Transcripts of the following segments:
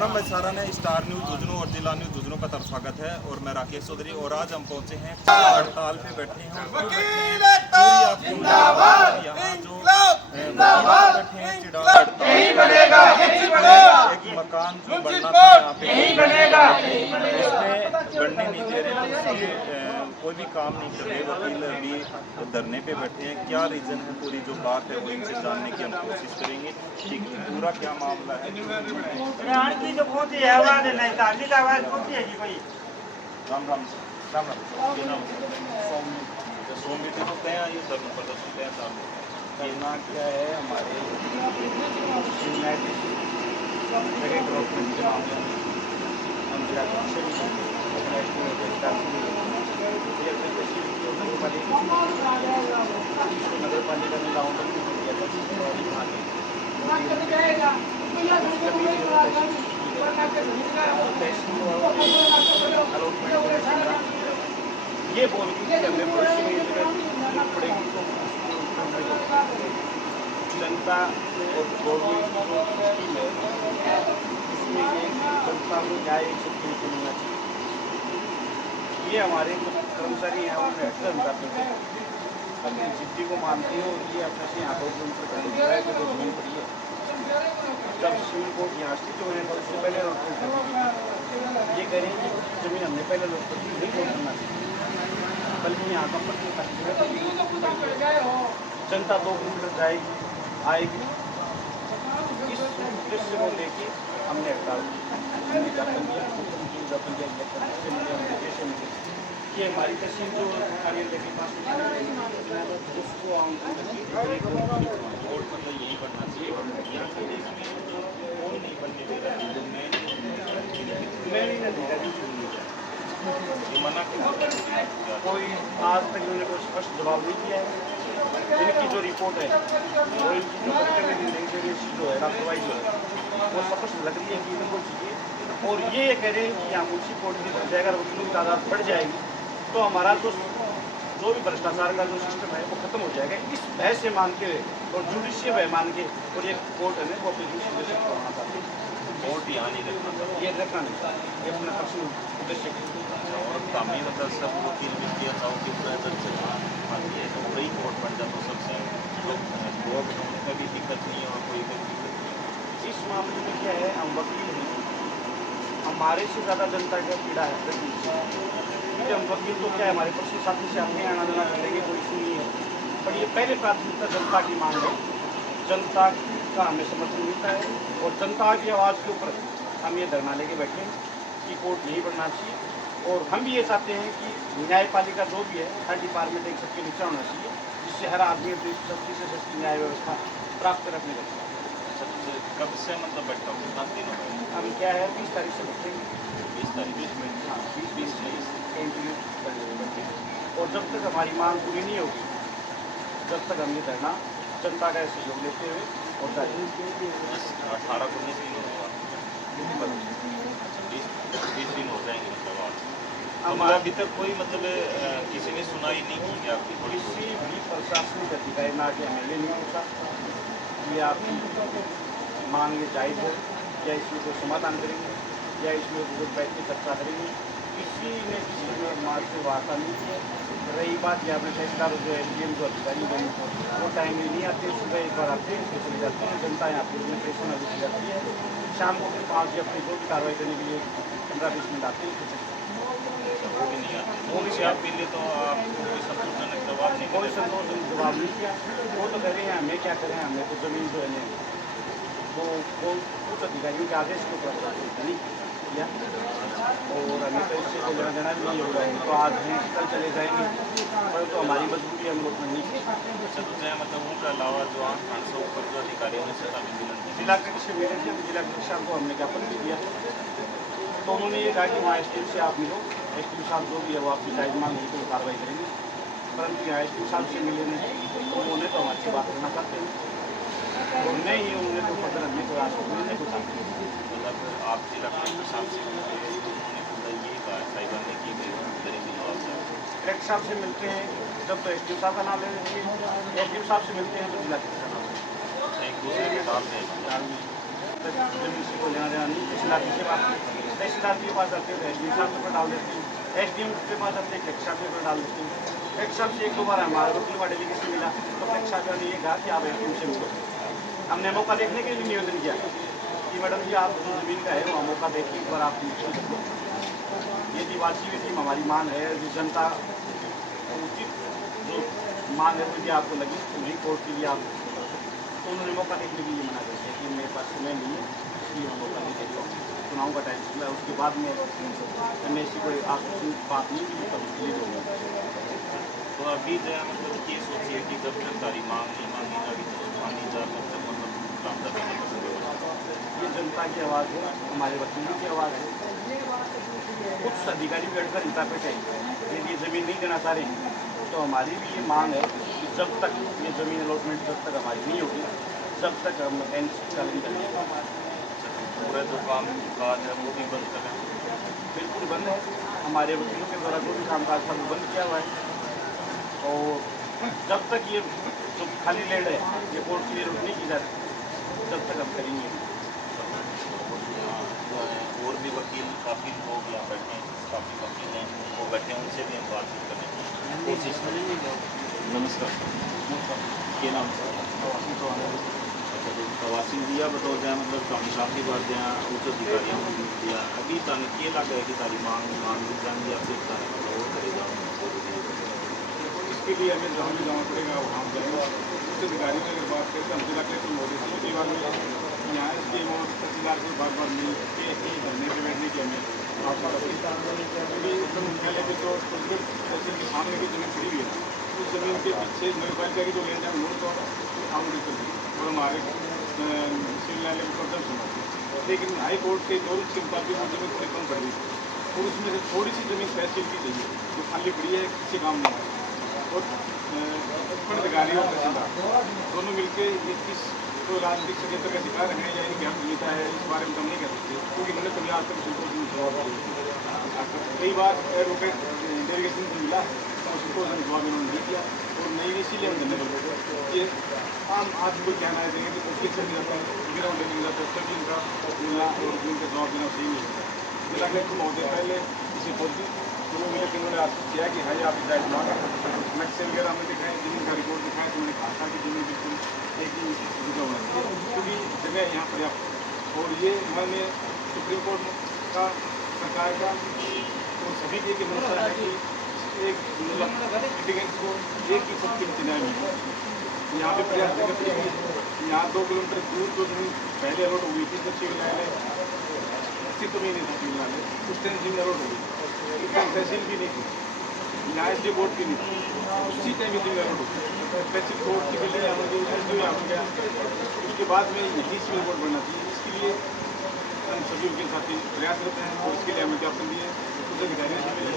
राम मैं सारा ने स्टार न्यूज़ दुजनों और जिला न्यूज़ दुजनों का तरफ स्वागत है और मैं राकेश चौधरी और आज हम पहुंचे हैं हड़ताल पे बैठे हैं यहाँ जो बैठे हैं एक मकान जो बनना था यहाँ पे इसमें बनने नहीं दे रहे तो कोई भी काम नहीं कर रहे। वकील अभी धरने पे बैठे हैं। क्या रीज़न है, पूरी जो बात है वो इनसे जानने की हम कोशिश करेंगे कि पूरा क्या मामला है। राम राम राम राम सोमवीर तो होते हैं ये धर्म प्रदर्शन हैं सामने करना क्या है हमारे डेवलपमेंट के मामले में हम जिला नगर पालिका ने राउंड अप किया था ये बोल कि हमें भविष्य में पड़ेगी तो जनता और गवर्नमेंट जो स्कीम है इसमें ये जनता को न्याय एक शक्ति मिलना चाहिए। ये हमारे जो कर्मचारी हैं वो हेडकर करते हैं अपनी जिद्दी को मानते हो। ये अपने से यहाँ पर जो जमीन पड़ी है जब सुप्रीम कोर्ट यहाँ स्थित होने पर उससे पहले ये कह रहे हैं कि जमीन हमने पहले लोग नहीं कोर्ट करना चाहिए बल्कि यहाँ का जनता 2 किलोमीटर जाएगी आएगी। इस उद्देश्य को लेके हमने हड़ताल कि हमारी तहसील जो कार्यालय के पास उसको यही बनना चाहिए मना कोई आज तक उन्होंने कोई स्पष्ट जवाब नहीं दिया है। इनकी जो रिपोर्ट है और इनकी जो जो है राष्ट्रवादी जो है वो स्पष्ट लग रही है कि इनको चाहिए और ये कह रहे हैं कि यहाँ मुंशी कोर्ट की तरफ जाएगा वकीलों की तादाद बढ़ जाएगी तो हमारा जो भी भ्रष्टाचार का जो सिस्टम है वो खत्म हो जाएगा। इस भय से मान के और जुडिशियल भय मान के और ये कोर्ट है वो अपने जुडिशियल होना चाहते हैं। वोट यहाँ नहीं रखना था, ये रखना नहीं था, ये अपना पर्सनल उद्देश्य और कामी मतलब सब वकील भी किया था कि इधर से आती है तो वही कोर्ट बन जाता सबसे वोट में भी दिक्कत नहीं है और कोई दिक्कत नहीं। इस मामले में क्या है हम वकील नहीं, हमारे से ज़्यादा जनता का पीड़ा है क्योंकि हम वकील तो क्या है हमारे पर्सनल साथी से अपने आना जाना करेंगे कोई इशू नहीं है पर ये पहले प्राथमिकता जनता की मांग है। जनता का हमें समर्थन मिलता है और जनता की आवाज़ के ऊपर हम ये धरना लेके बैठे हैं कि कोर्ट नहीं बढ़ना चाहिए और हम भी ये चाहते हैं कि न्यायपालिका जो भी है हर डिपार्टमेंट एक सबके नीचे होना चाहिए जिससे हर आदमी अपनी सस्ती से सस्ती न्याय व्यवस्था प्राप्त कर अपने लगता है। कब से मतलब बैठा हूँ कितना दिन हो गए? हम क्या है 20 तारीख से बैठेंगे 20 तारीख में हाँ 20 इंटरव्यू बैठेंगे और जब तक हमारी मांग पूरी नहीं होगी जब तक हम ये धरना जनता का सहयोग लेते हुए और 18-19 दिन होगा 20 दिन हो जाएंगे हमारा अभी तक कोई मतलब किसी ने सुनाई नहीं की कि आपकी किसी भी प्रशासनिक अधिकारी ना कि एमएलए नहीं होता कि आपकी मांग ये जायज़ है या इसमें कोई समाधान करेंगे या इसमें कोई बैठ के चर्चा करेंगे। किसी ने किसी में मार्ग से वार्ता नहीं की। रही बात यहाँ पे तहसीलदार जो एसडीएम जो अधिकारी बने वो टाइम में नहीं आते, सुबह एक बार आते हैं फिर चले जाते हैं। जनता यहाँ पर प्रेशर में घुस जाती है, शाम को फिर 5 बजे अपनी जो भी कार्रवाई करने के लिए 15-20 मिनट आते हैं वो भी नहीं आते। वो भी आप के लिए तो आपको कोई संतोषजनक जवाब नहीं, कोई संतोषजनक जवाब नहीं किया। वो तो कह रहे हैं हमें क्या करें, हमें तो ज़मीन जो है वो उच्च अधिकारियों के आदेश के ऊपर नहीं किया और हमें तो इससे कोई लेना देना भी नहीं होगा। तो आज हैं कल चले जाएंगे पर तो हमारी मजबूरी हम लोग नहीं की। अच्छा तो क्या मतलब उनके अलावा जो 800 ऊपर जो अधिकारियों ने सत्ता में मिलन जिला कलेक्टर से मिले थे, जिला कलेक्टर को हमने ज्ञापन भी दिया तो उन्होंने ये कहा कि वहाँ एसडीएम से आप मिलो, एसडीएम साहब जो भी है वो आपकी जायज़ मांग होगी तो कार्रवाई करेंगे। परंतु यहाँ एसडीएम साहब से मिले नहीं, उन्होंने तो हमारी बात करना चाहते हैं और नहीं ही उन्होंने तो पता नहीं तो आज मिलने को चाहते हैं। मतलब आप जिला कलेक्टर साहब से ये साइबर ने की कलेक्टर साहब से मिलते हैं जब तो एसडीएम साहब का नाम ले लेते हैं, एसडीएम साहब से मिलते हैं तो जिला कलेक्टर का नाम एक दूसरे के साथ तक जमीन से कोई लेना देना नहीं। तहसीलदार की बात तहसीलदार के पास आते हैं, एसडीएम साहब पेपर डाल देते हैं, एसडीएम के पास आते हैं, कलेक्टर साहब पेपर डाल देते हैं। कलेक्टर साहब से एक दो बार हमारा वकील का डेलीगेशन मिला तो कलेक्टर साहब ने ये कहा कि आप एसडीएम से मिलो। हमने मौका देखने के लिए निवेदन किया कि मैडम जी आप जो ज़मीन का है वहाँ मौका देखिए एक बार आप ये दिवासी टीम हमारी मांग है, जो जनता उचित जो मांग है मुझे आपको लगी पूरी कोर्ट के लिए आप, तो उन्होंने मौका देखने के लिए मना कर दिया कि मेरे पास समय नहीं है, इसलिए हम मौका नहीं देते। चुनाव का टाइम चला, उसके बाद में हमने ऐसी कोई आपकी बात नहीं की तब क्लियर होगा। तो अभी जो है मतलब ये सोचिए कि जब तक सारी मांग नहीं मानी जा तब तक मतलब काम करने नहीं करेंगे। ये जनता की आवाज़ है, हमारे वकीलों की आवाज़ है। कुछ अधिकारी भी अड़कर हिंसा पे चाहिए, यदि ज़मीन नहीं देना चाह रहे हैं तो हमारी भी ये मांग है कि जब तक ये ज़मीन अलॉटमेंट जब तक हमारी नहीं होगी जब तक हम एनसी चैलेंज करेंगे। पूरा जो काम काज है वो भी बंद करें। बिल्कुल बंद है, हमारे वकीलों के द्वारा जो भी कामकाज था वो बंद किया हुआ है। और जब तक ये जो खाली लैंड है ये कोर्ट के लिए रुक नहीं की जाती जब तक हम करेंगे। और भी वकील काफ़ी लोग यहाँ बैठे हैं, काफ़ी वकील हैं वो बैठे हैं, उनसे भी हम बातचीत करने की कोशिश करेंगे। नमस्कार क्या नाम सर? अच्छा तो प्रवासी दिया बताओ जाए मतलब स्वामी साहब की बात दिया उच्च अधिकारियों को दिया अभी तक ये लग है कि सारी मांग जाएंगे आपसे और करेगा। इसके लिए हमें जहाँ भी जाना पड़ेगा वहाँ जाएंगे। उच्च अधिकारी की अगर बात करें तो हम जिला कलेक्टर महोदय से कई बार मिले, यहाँ इसके और तहसीलदार से बार बार मिल के धरने पर बैठने की हमें आपका मुख्यालय के जो तहसील के सामने की जमीन खड़ी हुई है उस जमीन के पीछे नगरपालिका की जो लैंड है लोन तो आवंटित कर दी और हमारे सिविल न्यायालय में कब्जा सुना, लेकिन हाई कोर्ट के जो के मुताबिक वो जमीन थोड़ी कम पड़ गई और उसमें से थोड़ी सी जमीन तहसील की चाहिए जो खाली पड़ी है किसी काम नहीं है। और उत्पन्न अधिकारी और तहसीलदार दोनों मिलकर इस तो राजनीतिक षड्यंत्र का शिकार है या इनकी हक जीता है इस बारे में हम नहीं कर सकते क्योंकि मैंने कभी आज तक जवाब कई बार एडवोकेट डेलीगेशन से मिला तो उसको जवाब इन्होंने नहीं दिया और नहीं इसीलिए हम धन्यवाद ये आम आज कोई कहना है देंगे कि उसके चल जाता है गिराउंड लेने मिला तो तभी इनका मिला और इनका जवाब देना सही नहीं है। जिला कलेक्टर महोदय पहले इसी पहुँची दोनों मिले कि उन्होंने आश्वस्त किया कि हाँ आप हिदायत मांगा मैक्स वगैरह हमने दिखाए जमीन का रिकॉर्ड दिखाया तो मैंने कहा था कि जमीन बिल्कुल एक ही जगह होना चाहिए क्योंकि जगह यहाँ पर्याप्त और ये माननीय सुप्रीम कोर्ट का सरकार का और सभी की मंशा है कि एक लिटिगेंट्स को एक ही सब के नीचे न्याय मिले। यहाँ पे प्रयास जगह पड़ी हुई यहाँ 2 किलोमीटर दूर जो जमीन पहले अलॉट हो गई थी तो सिविल न्यायालय अस्तित्व में नहीं था, सिविल न्यायालय उस टाइम जमीन अलॉट हो गई इसका तहसील भी नहीं थी, न्यायालय बोर्ड की नहीं थी, उसी टाइम जमीन अलॉट हो गई तहसील कोर्ट की बिल्डिंग यहाँ पर यहाँ पर गया उसके बाद में यही सिविल कोर्ट बनना चाहिए। इसके लिए हम सभी उनके साथी प्रयासरत हैं और इसके लिए हमें ज्ञापन दिए उच्च अधिकारियों से मिले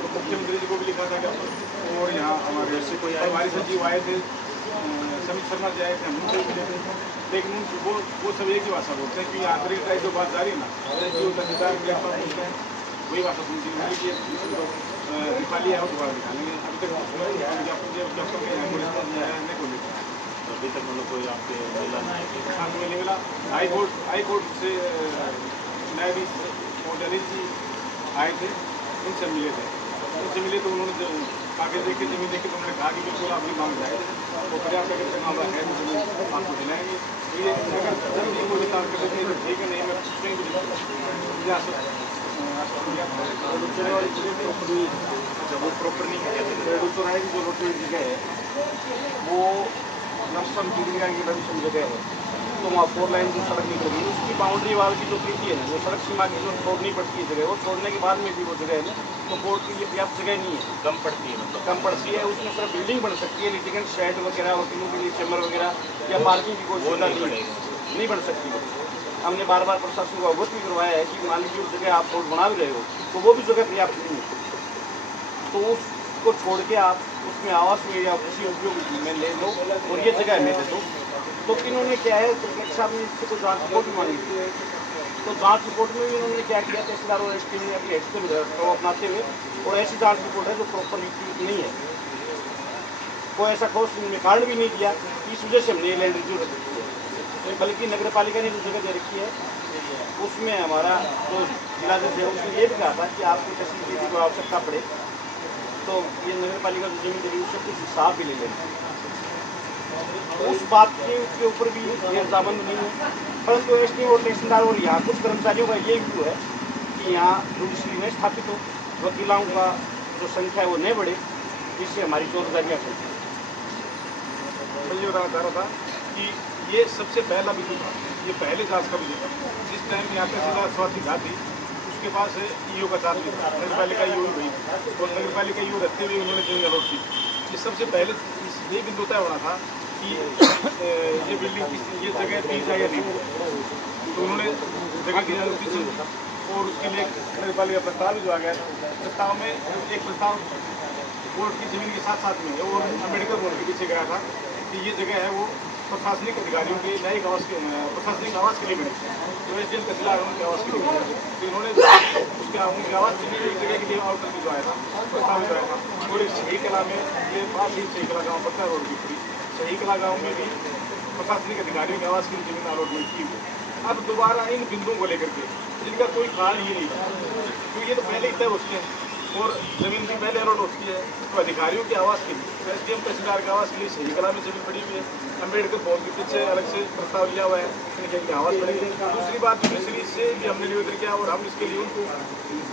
मुख्यमंत्री जी को भी लिखा था ज्ञापन और यहाँ हमारे हमारे सचिव आए थे समित शर्मा जी आए थे हम उनसे मिले थे लेकिन वो सब एक ही भाषा बोलते हैं कि यहाँ पर जो बात जारी है ना जो तहसीलदार ज्ञापन बोलते हैं वही भाषा सुनती है कि नेपाली है वो दोबारा निकालेंगे अभी तक ज्ञापन को लेकर अभी तक मतलब कोई आपके मिला नहीं साथ में मिला। हाई कोर्ट से न्यायाधीश महोदय अनिल जी आए थे उनसे मिले तो उन्होंने कागज देखे जमीन देखे तो उन्होंने कहा कि बिल्कुल आपकी मांग जाए वो पर्याप्त अगर मामला है तो जमीन आपको दिलाएंगे ये अगर जल्दी को विस्तार कर देते हैं तो ठीक है नहीं मैं कहीं भी वो प्रॉपर नहीं है बेगूसराय की जो रोटी जगह है वो नक्सम चिड़िया की रविशम जगह है तो वहाँ 4 लाइन की सड़क निकल गई उसकी बाउंड्री वाल की जो पीछे है जो सड़क सीमा की जो छोड़नी पड़ती है जगह वो छोड़ने के बाद में भी वो जगह है ना तो कोर्ट की ये पर्याप्त जगह नहीं है, कम पड़ती है मतलब कम पड़ती है। उसमें सिर्फ बिल्डिंग बन सकती है लिटिगेंट शेड वगैरह वकीलों के लिए चैम्बर वगैरह या पार्किंग की कोई सुविधा नहीं बन सकती। हमने बार बार प्रशासन को अवगत भी करवाया है कि मान लीजिए उस जगह आप कोर्ट बना भी रहे हो तो वो भी जगह पर्याप्त नहीं है तो उसको छोड़ के आप उसमें आवास में या किसी उपयोग में ले लो और ये जगह मैं दे दो। तो इन्होंने क्या है कलेक्टर साहब ने इससे कोई जाँच रिपोर्ट भी मांगी थी तो जाँच रिपोर्ट में भी उन्होंने क्या किया तहसीलदार और एसपी ने अपने हेड से अपनाते हुए और ऐसी जाँच रिपोर्ट है जो प्रॉपर नहीं है कोई ऐसा ठोस निकाल भी नहीं दिया इस वजह से हमने लैंड रिव्यू रखी है। बल्कि नगर पालिका ने जो जगह दे रखी है उसमें हमारा जो जिला जज है उसने ये भी कहा था कि आपको तहसील की कोई आवश्यकता पड़े तो ये नगर पालिका जो जमीन दे रही है उससे कुछ हिसाब भी ले लेंगे। तो उस बात के ऊपर भी रजामंद नहीं है, परंतु एसडी और तहसीलदार और यहाँ कुछ कर्मचारियों का ये व्यू है कि यहाँ जुडिशरी नहीं स्थापित हो, वकीलों का जो संख्या है वो नहीं बढ़े, जिससे हमारी चौधरी चलती है। मैं ये बताना चाह रहा था कि ये सबसे पहला बिंदु था, ये पहले जांच का बिंदु था। जिस टाइम यहाँ पे जिला स्वास्थ्य विभाग थी उसके पास ईओ का चार्ज नहीं था, नगर पालिका ईओ ही हुई और नगर पालिका ईओ रखते हुए उन्होंने जमीन अलॉट की। ये सबसे पहले ये बिंदु तय होना था कि ये बिल्डिंग की ये जगह दी जाए या नहीं, तो उन्होंने जगह की अनुमति दी और उसके लिए नगर पालिका प्रस्ताव भी जो आ गया। प्रस्ताव में एक प्रस्ताव कोर्ट की जमीन के साथ साथ में और अम्बेडकर बोर्ड के पीछे गया था कि ये जगह है वो प्रशासनिक अधिकारियों के न्यायिक आवास के प्रशासनिक आवास के लिए बनी, तो एसडीएम तहसीलदार उनके आवास के लिए बनी। तो इन्होंने उसके उनके आवास के लिए एक जगह के लिए आउटर भी जो आया था, प्रस्ताव जो आया था। और एक सही कला में ये पास ही सही कला गाँव पत्थर रोड की पड़ी, सही कला गाँव में भी प्रशासनिक अधिकारियों के आवास की जमीन अलॉटमेंट की हुई। अब दोबारा इन बिंदुओं को लेकर के जिनका कोई कारण ही नहीं था, क्योंकि ये तो पहले ही तय हो चुके हैं और जमीन भी पहले अलॉट हो चुकी है, तो अधिकारियों के आवास के लिए एसडीएम तहसीलदार के आवास के लिए सही कला में जमीन पड़ी हुई है। अम्बेडकर भवन के पीछे अलग से प्रस्ताव लिया हुआ है, इनके आवास पड़ेगी। दूसरी बात जुडिशरी से भी हमने निवेदन किया और हम इसके लिए उनको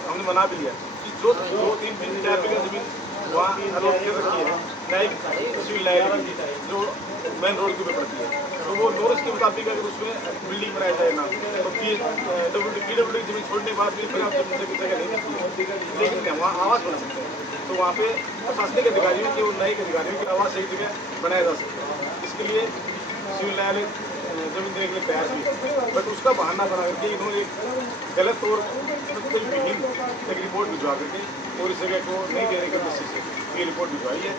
हमने मना भी लिया कि जो 2-3 बीघा जमीन वहाँ अलॉट कर रखी है न्यायिक सिविल न्यायालय जो मेन रोड के ऊपर पड़ती है, तो वो नोटिस के मुताबिक अगर उसमें बिल्डिंग बनाया जाए ना तो PWD जमीन छोड़ने के बाद भी फिर आप जमीन से जगह नहीं मिलती है, लेकिन वहाँ आवास बना सकते हैं। तो वहाँ पे प्रशासनिक अधिकारियों के और न्यायिक अधिकारियों के आवास एक जगह बनाया जा सकता है। इसके लिए सिविल न्यायालय जमीन देने के लिए तैयार भी, बट उसका बहाना बना करके इन्होंने गलत और विहीन एक रिपोर्ट भिजवा करके और इस जगह को नहीं देने के उद्देश्य से ये रिपोर्ट भिजवाई है।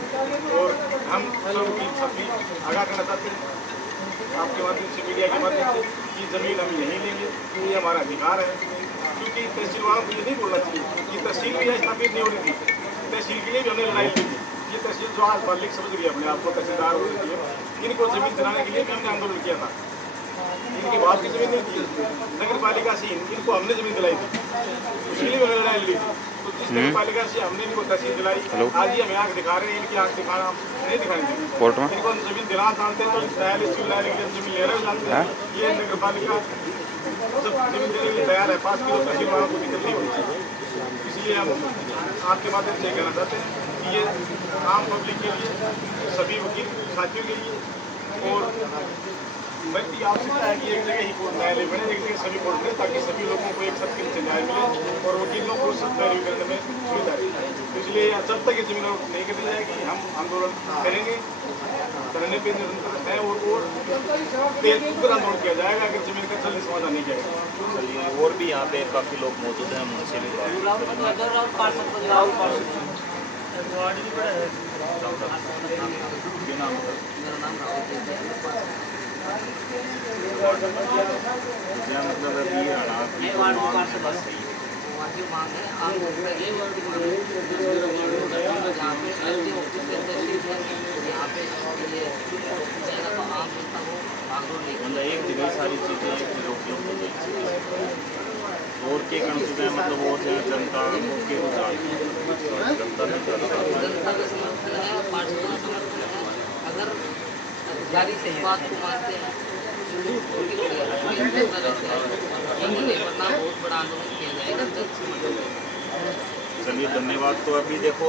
और हम सभी आगाह करना चाहते हैं आपके माध्यम से, मीडिया के माध्यम से, कि ज़मीन हम यहीं लेंगे, ये हमारा अधिकार है। क्योंकि तहसील वालों को ये नहीं बोलना चाहिए कि तहसील भी यहाँ स्थापित नहीं हो रही थी, तहसील के लिए भी हमने लड़ाई ली थी। ये तहसील जो आज मालिक समझ रही है अपने आप को तहसीलदार हो रही है, इनको जमीन दिलाने के लिए भी हमने आंदोलन किया था। इनकी बात की जमीन नहीं थी, नगर पालिका से इनको हमने जमीन दिलाई थी, उसके लिए हमने लड़ाई ली थी। तो जिस नगर पालिका से हमने इनको तहसील दिलाई, आज ही हमें आँख दिखा रहे हैं, इनकी आँख दिखाना नहीं दिखाएंगे कोर्ट में। इनको हम जमीन दिलाना जानते हैं तो न्यायालय सिविल न्यायालय के जमीन ले रहे जानते हैं। ये नगर पालिका जब जमीन देने के लिए तैयार है, पास की तो तहसील वालों को दिक्कत नहीं होनी चाहिए। इसलिए हम आपके माध्यम से कहना चाहते हैं कि ये आम पब्लिक के लिए, सभी वकील साथियों के लिए और बल्कि आवश्यकता है कि एक जगह ही कोर्ट न्यायालय बने, एक जगह सभी कोर्ट बने, ताकि सभी लोगों को एक साथ के नीचे न्याय मिले और वकीलों को सत्याग्रह करने में सुविधा रहे। इसलिए जब तक ये जमीन नहीं कर दी जाएगी हम आंदोलन करेंगे, करने पे निरंतर है और तेज पर आंदोलन किया जाएगा अगर जमीन का जल्दी समाधान नहीं किया जाएगा। चलिए, और भी यहाँ पे काफ़ी लोग मौजूद हैं, हम उनसे भी बात क्या मतलब है ये हालात की जो मांग है बस सही है। जो मांग है आप ये वर्ड जहाँ पे एसडी ऑफिस के अंदर यहाँ पे ये जाएगा तो आम जनता को मांगो नहीं, मतलब एक जगह सारी चीज़ें एक जगह उपलब्ध हो जाएगी और के कण मतलब और जनता के जनता नहीं जनता का समर्थन है, पार्टी का समर्थन है। अगर अधिकारी से बात को मानते हैं वरना बहुत बड़ा आंदोलन किया जाएगा। चलिए, धन्यवाद। तो अभी देखो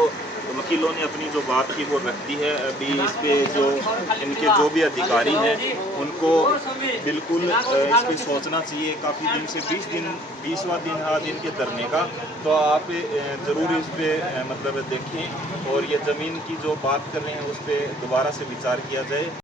वकीलों ने अपनी जो बात की वो रख दी है। अभी इस पे जो इनके जो भी अधिकारी हैं उनको बिल्कुल इस पे सोचना चाहिए। काफ़ी दिन से 20वां दिन आज इनके धरने का, तो आप ज़रूर इस पे मतलब देखें और ये ज़मीन की जो बात कर रहे हैं उस पर दोबारा से विचार किया जाए।